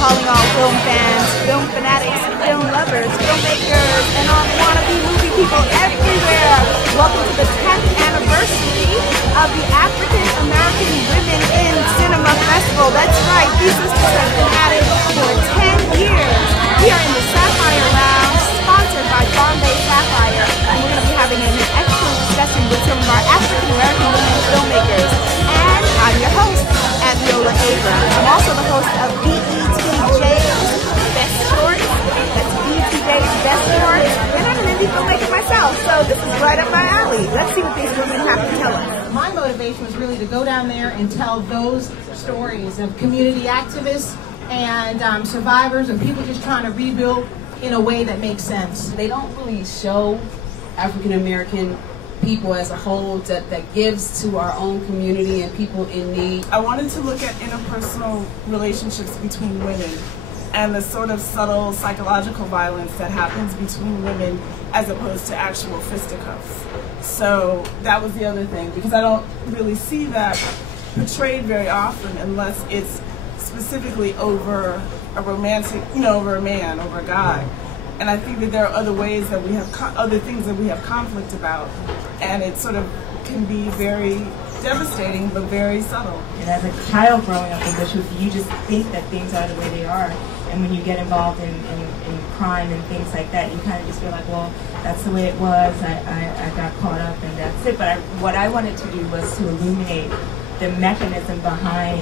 calling all film fans, film fanatics, film lovers, filmmakers, and all wannabe movie people everywhere. Welcome to the 10th anniversary of the African American Women in Cinema Festival. That's right, these sisters have been at it for 10 years. We are in the Sapphire Lounge, sponsored by Bombay Sapphire, and we're going to be having an excellent discussion with some of our African American women filmmakers. And I'm your host, Abiola Abrams. I'm also the host of BETJ's Best Shorts. That's BETJ's Best Shorts. And I'm an indie filmmaker myself, so this is right up my alley. Let's see what these women have to tell us. My motivation was really to go down there and tell those stories of community activists and survivors and people just trying to rebuild in a way that makes sense. They don't really show African American people as a whole that gives to our own community and people in need. I wanted to look at interpersonal relationships between women and the sort of subtle psychological violence that happens between women as opposed to actual fisticuffs. So that was the other thing, because I don't really see that portrayed very often unless it's specifically over a romantic, over a man, over a guy. And I think that there are other ways that we have, other things that we have conflict about, and it sort of can be very devastating, but very subtle. And as a child growing up in Bushwick, you just think that things are the way they are. And when you get involved in crime and things like that, you kind of just feel like, well, that's the way it was, I got caught up and that's it. But what I wanted to do was to illuminate the mechanism behind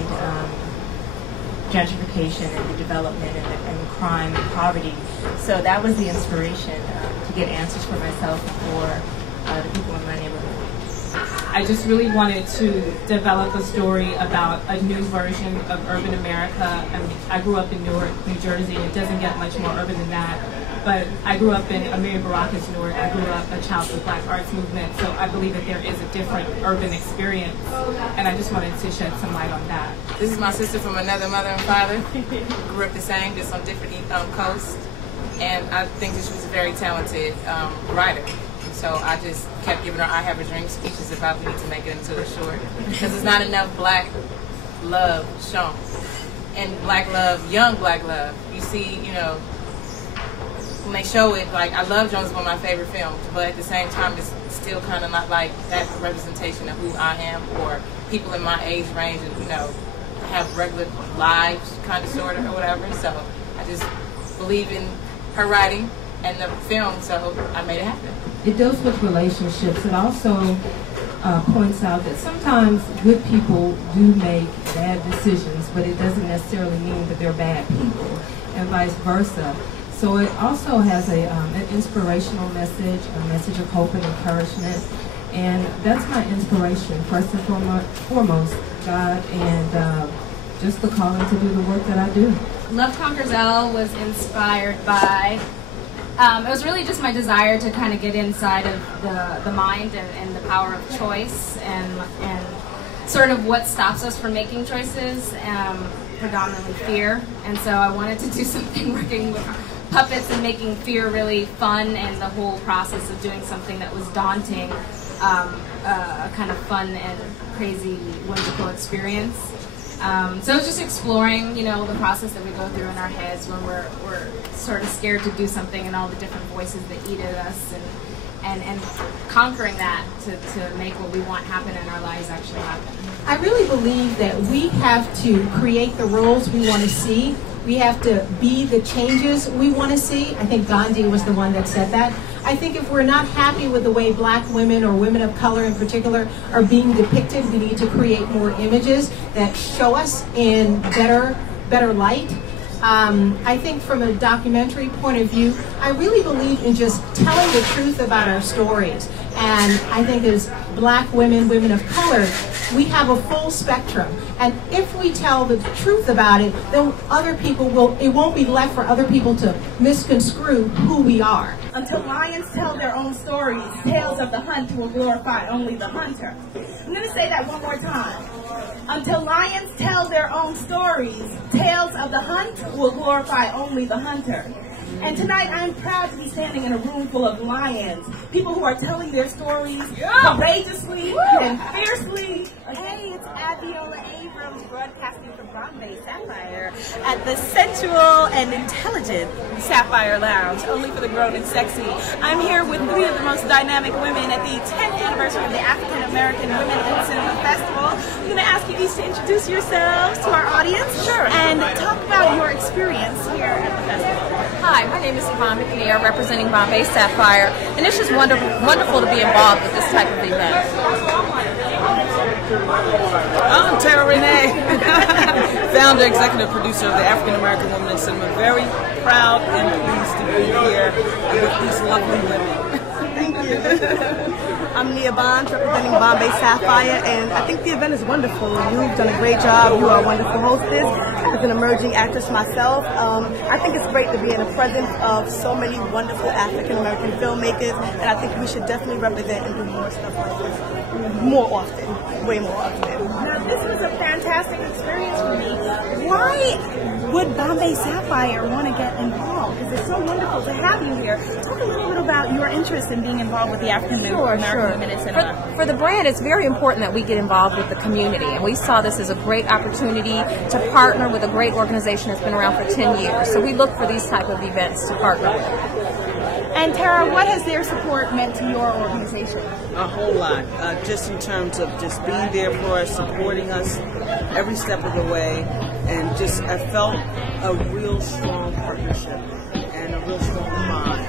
gentrification and the development and crime and poverty. So that was the inspiration to get answers for myself and for the people in my neighborhood. I just really wanted to develop a story about a new version of urban America. I mean, I grew up in Newark, New Jersey, and it doesn't get much more urban than that. But I grew up in Amiri Baraka's Newark. I grew up a child of the Black Arts Movement, so I believe that there is a different urban experience, and I just wanted to shed some light on that. This is my sister from another mother and father. Grew up the same, just on different coasts, and I think that she was a very talented writer. So I just kept giving her I Have a Dream speeches about we need to make it into a short, because there's not enough Black love shown, and Black love, young Black love. You see, when they show it, like, I love Jones, one of my favorite films, but at the same time, it's still kind of not like that representation of who I am, or people in my age range, and have regular lives, kind of, sort of, or whatever. So I just believe in her writing and the film, so I made it happen. It deals with relationships. It also points out that sometimes good people do make bad decisions, but it doesn't necessarily mean that they're bad people, and vice versa. So it also has an inspirational message, a message of hope and encouragement, and that's my inspiration, first and foremost, God, and just the calling to do the work that I do. Love Conquers All was inspired by, it was really just my desire to kind of get inside of the mind and the power of choice and sort of what stops us from making choices, predominantly fear. And so I wanted to do something working with puppets and making fear really fun, and the whole process of doing something that was daunting, a kind of fun and crazy, whimsical experience. So it's just exploring, the process that we go through in our heads when we're sort of scared to do something, and all the different voices that eat at us, and conquering that to make what we want happen in our lives actually happen. I really believe that we have to create the roles we want to see. We have to be the changes we want to see. I think Gandhi was the one that said that. I think if we're not happy with the way Black women, or women of color in particular, are being depicted, we need to create more images that show us in better light. I think from a documentary point of view, I really believe in just telling the truth about our stories. And I think as Black women, women of color, we have a full spectrum. And if we tell the truth about it, then other people it won't be left for other people to misconstrue who we are. Until lions tell their own stories, tales of the hunt will glorify only the hunter. I'm going to say that one more time. Until lions tell their own stories, tales of the hunt will glorify only the hunter. And tonight I'm proud to be standing in a room full of lions, people who are telling their stories courageously and fiercely. Hey, it's Abiola Abrams broadcasting from Bombay Sapphire at the sensual and intelligent Sapphire Lounge, only for the grown and sexy. I'm here with 3 of the most dynamic women at the 10th anniversary of the African American Women in Cinema Festival. I'm going to ask you each to introduce yourselves to our audience. Sure. And talk about your experience here at the festival. Hi, my name is Yvonne McNair, representing Bombay Sapphire, and it's just wonderful to be involved with this type of event. I'm Tara Renee, founder, executive producer of the African American Women in Cinema. Very proud and pleased to be here with these lovely women. Thank you. I'm Nia Bonds, representing Bombay Sapphire, and I think the event is wonderful. You've done a great job. You are a wonderful hostess. As an emerging actress myself, I think it's great to be in the presence of so many wonderful African American filmmakers, and I think we should definitely represent and do more stuff like this more often, way more often. Now, this was a fantastic experience for me. Why would Bombay Sapphire want to get involved? Because it's so wonderful to have you here. Talk a little bit about your interest in being involved with the African American Women in Cinema. For the brand, it's very important that we get involved with the community, and we saw this as a great opportunity to partner with a great organization that's been around for 10 years. So we look for these type of events to partner with. And Tara, what has their support meant to your organization? A whole lot, just in terms of just being there for us, supporting us every step of the way, and just I felt a real strong partnership and a real strong bond.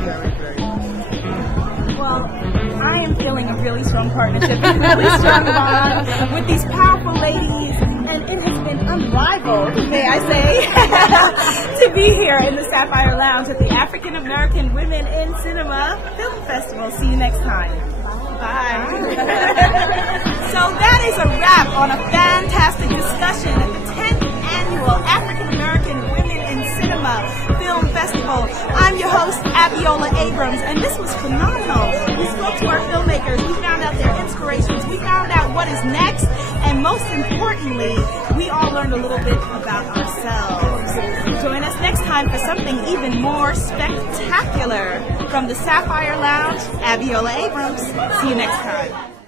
Very, very much. Well, I am feeling a really strong partnership and really strong bond with these powerful ladies, and it has been unrivaled, may I say, to be here in the Sapphire Lounge at the African American Women in Cinema Film Festival. See you next time. Bye. So that is a wrap on a fantastic discussion at the 10th Annual African American Women in Cinema Film Festival. I'm your host, Abiola Abrams, and this was phenomenal. We spoke to our filmmakers, we found out their inspirations, we found out what is next, and most importantly, we all learned a little bit about ourselves. Join us next time for something even more spectacular. From the Sapphire Lounge, Abiola Abrams. See you next time.